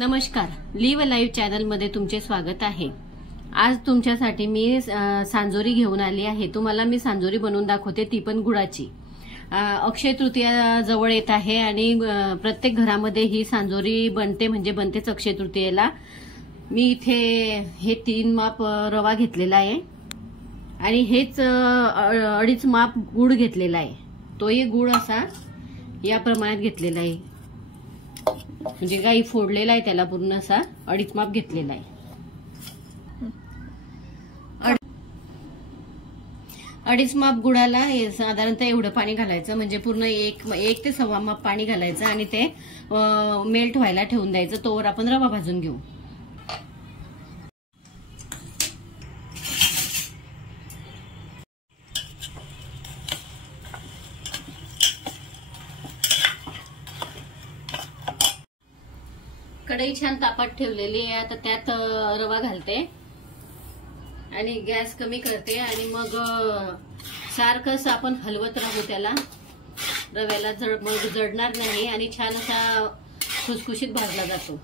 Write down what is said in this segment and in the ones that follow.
नमस्कार, leave live channel मध्ये तुमचे स्वागत आहे। आज तुमच्यासाठी मी सांजोरी घेऊन आली आहे। तुम्हाला मी सांजोरी बनवून दाखवते, ती पण गुळाची। अक्षय तृतीया जवळ येत आहे आणि प्रत्येक घरामध्ये ही सांजोरी बनते, म्हणजे बनतेच अक्षय तृतीयेला। मी इथे हे 3 माप रवा घेतलेला आहे आणि हेच 2.5 माप गुळ घेतलेला आहे। तोही गुळ असा या प्रमाणात घेतलेला आहे, म्हणजे काही फोडलेला आहे त्याला, पूर्ण असा 2.5 माप घेतलेला आहे। 2.5 माप गुळाला साधारणतः एवढं पाणी घालायचं, म्हणजे पूर्ण एक ते 1.25 माप पाणी घालायचं आणि ते मेल्ट व्हायला ठेवून द्यायचं। तोवर आपण रवा भाजून घेऊ। कढई छान तापात ठेवलेली आहे, आता त्यात रवा घालते आणि गॅस कमी करते आणि मग सारखंच आपण हलवत राहू त्याला। रव्याला जडणार नाही आणि छान असा खुसखुशीत भाजला जातो।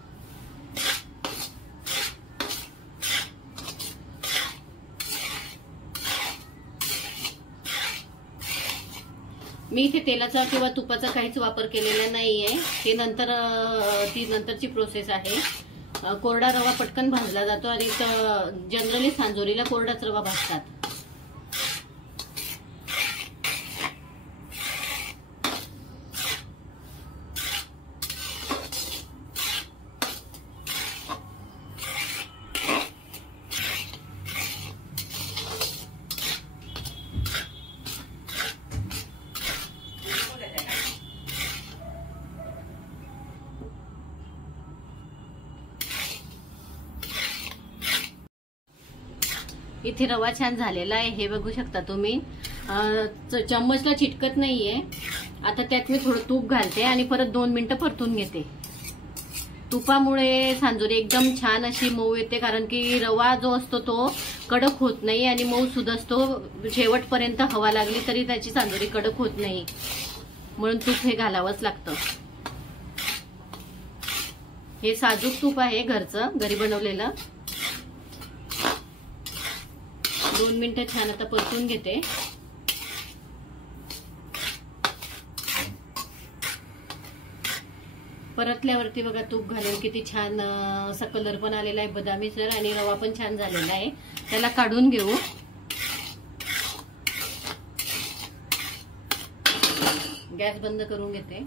मी इथे तेलाचा किंवा तुपाचा काहीच वापर केलेला नाहीये, ती नंतरची प्रोसेस आहे। कोरडा रवा पटकन भाजला जातो आणि जनरली सांजोरीला कोरडाच रवा भाजतात। इथे रवा छान झालेला आहे, हे बघू शकता तुम्ही। चम्मचला चिटकत नाहीये। आता त्यात मी थोडं तूप घालते आणि परत 2 मिनिटं परतून घेते। तुपामुळे सांजोरी एकदम छान अशी मऊ येते, कारण की रवा जो असतो तो कडक होत नाही आणि मऊ सुद्धा असतो। शेवटपर्यंत हवा लागली तरी त्याची सांजोरी कडक होत नाही, म्हणून तूप हे घालावंच लागतं। हे साजूक तूप आहे, घरचं, घरी बनवलेलं। 2 मिनिटं छान आता परतून घेते। परतल्यावरती बघा तूप घालून किती छान असा कलर पण आलेला आहे, बदामी सर, आणि रवा पण छान झालेला आहे। त्याला काढून घेऊ। गॅस बंद करून घेते।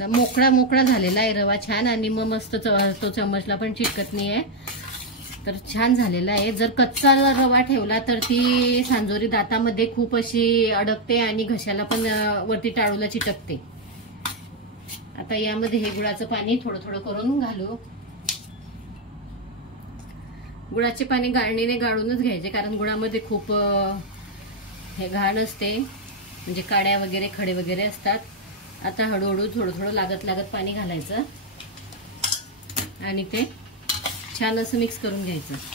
मोकळा झालेला आहे रवा छान, आणि मग मस्त तो चम्मचला पण चिटकत नाहीये, तर छान झालेला आहे। जर कच्चा रवा ठेवला तर ती सांजोरी दातामध्ये खूप अशी अडकते आणि घशाला पण वरती टाळूला चिटकते। आता यामध्ये हे गुळाचं पाणी थोडं थोडं करून घालू। गुळाचे पाणी गाळणीने गाळूनच घ्यायचे, कारण गुळामध्ये खूप हे घाण असते, म्हणजे काड्या वगैरे, खडे वगैरे असतात। आता हळूहळू थोडं लागत पाणी घालायचं आणि ते छान असं मिक्स करून घ्यायचं।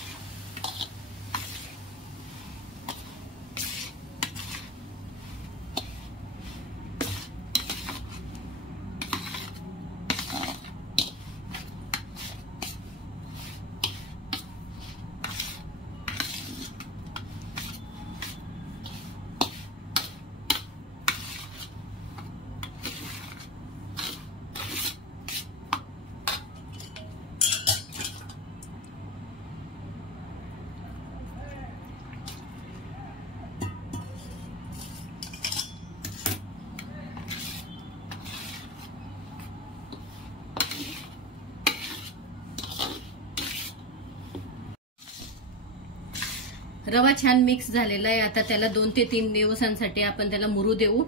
रवा छान मिक्स झालेला आहे। आता त्याला 2 ते 3 दिवसांसाठी आपण त्याला मुरू देऊ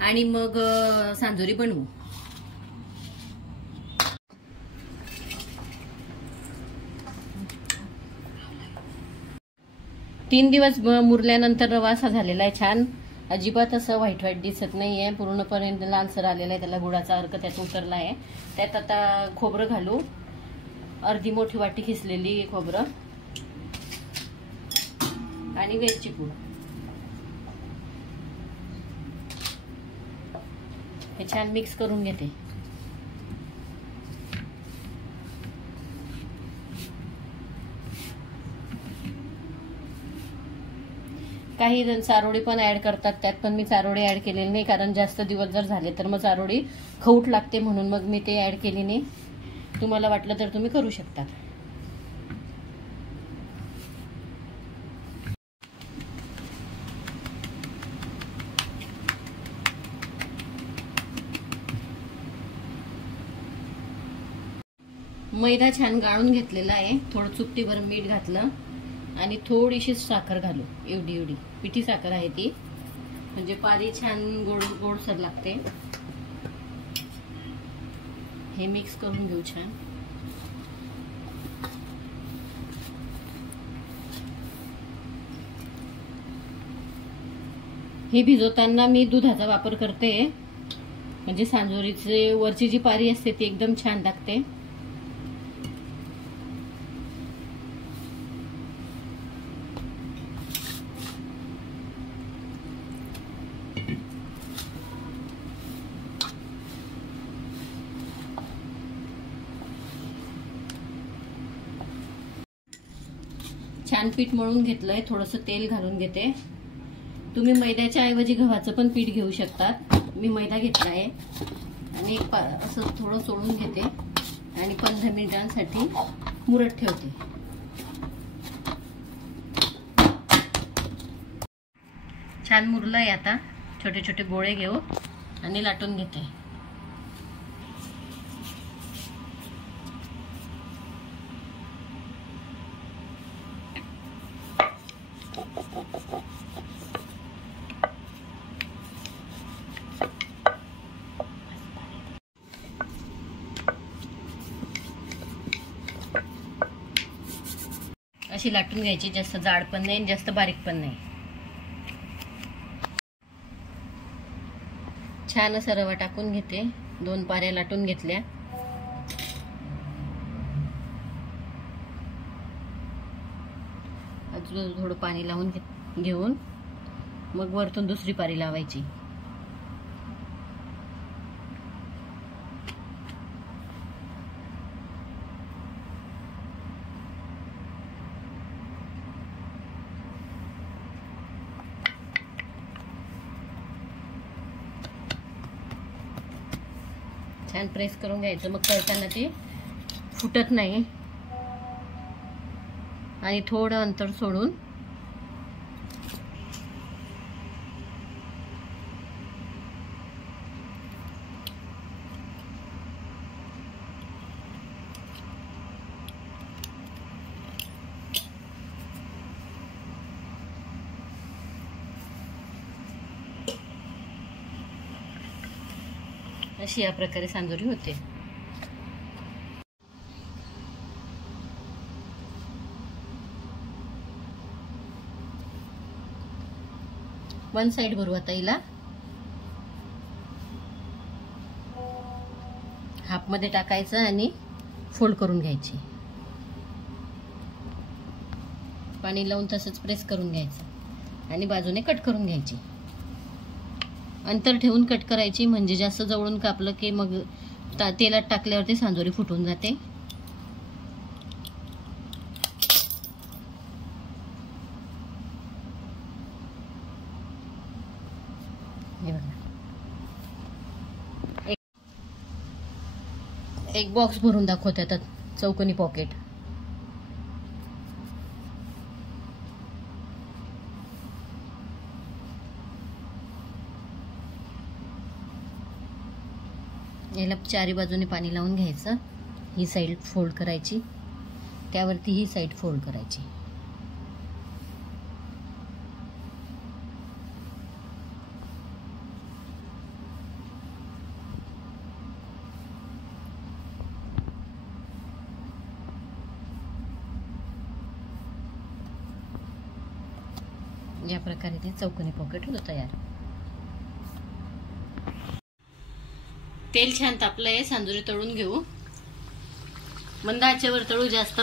आणि मग सांजोरी बनवू। 3 दिवस मुरल्यानंतर रवा असा झालेला आहे छान। अजिबात असं व्हाईट दिसत नाहीये, पूर्णपणे लालसर आलेला आहे, त्याला गुळाचा अर्क त्यात उतरला आहे। त्यात आता खोबरं घालू, अर्धी मोठी वाटी खिसलेली खोबरं आणि वेलची पूड। हे छान मिक्स करून घेते. काही जण चारोळी पण ऍड करतात त्यात, पण मी चारोळी ऍड केलेली नाही, कारण जास्त दिवस जर झाले तर मग चारोळी खवट लागते, म्हणून मग मी ते ऍड केली नाही. तुम्हाला वाटलं तर तुम्ही करू शकता. मैदा छान गाळून घेतलेला आहे. थोडं चुटकीभर मीठ घातलं आणि थोडीशी साखर घालू. एवढी पिठी साखर आहे ती, म्हणजे पारी छान गोडसर लागते. हे मिक्स करून घेऊ छान. हे भिजवताना मी दुधाचा वापर करते, म्हणजे सांजोरीचे वरची जी पारी असते ती एकदम छान लागते. छान पीठ मळून घेतलंय. थोडंसं तेल घालून घेते. तुम्ही मैद्याच्या ऐवजी गव्हाचं पण पीठ घेऊ शकतात. मी मैदा घेतला आहे आणि असं थोडं सोडून घेते आणि 15 मिनिटांसाठी मुरत ठेवते. छान मुरलंय. आता छोटे छोटे गोळे घेऊ आणि लाटून घेते. अशी लाटून घ्यायची. जास्त जाड पण नाही, जास्त बारीक पण नाही. छान असं रवा टाकून घेते. 2 पाऱ्या लाटून घेतल्या. अजून थोडं पाणी लावून घेऊन मग वरतून दुसरी पारी लावायची. छान प्रेस करून घ्यायचं. मग तळताना ते फुटत नाही. आणि थोडं अंतर सोडून अशी या प्रकारे सांजोरी होते. वन साइड भरू. आता हिला हाफ मध्ये टाकायचं आणि फोल्ड करून घ्यायची. पाणी लावून तसंच प्रेस करून घ्यायचं आणि बाजूने कट करून घ्यायची. अंतर ठेवून कट करायची, म्हणजे जास्त जवळून कापलं की मग तेलात टाकल्यावरती सांजोरी फुटून जाते. हे बघा, एक बॉक्स भरून दाखवते आता. चौकोनी पॉकेट. याला चारी बाजूने पाणी लावून घ्यायचं. ही साइड फोल्ड करायची, त्यावरती ही साइड फोल्ड करायची. या प्रकारे ते चौकोनी पॉकेट होतं तयार. तेल छान तापलंय. सांजोरी तळून घेऊ. मंद आचेवर तळू. जास्त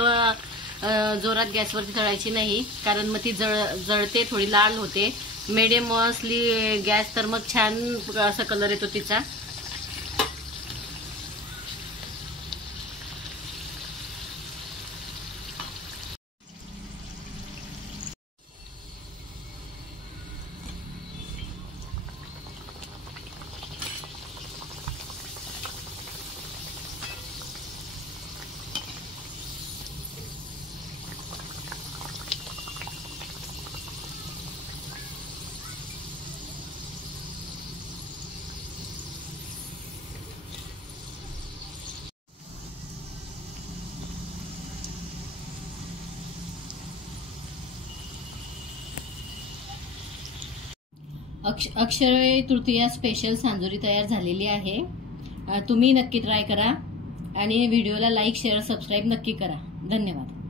जोरात गॅसवरती तळायची नाही, कारण मग ती जळते, थोडी लाल होते. मीडियम असली गॅस तर मग छान असा कलर येतो तिचा. अक्षय तृतीया स्पेशल सांजोरी तयार झालेली आहे। तुम्ही नक्की ट्राय करा आणि व्हिडिओला लाईक शेअर सबस्क्राईब नक्की करा। धन्यवाद।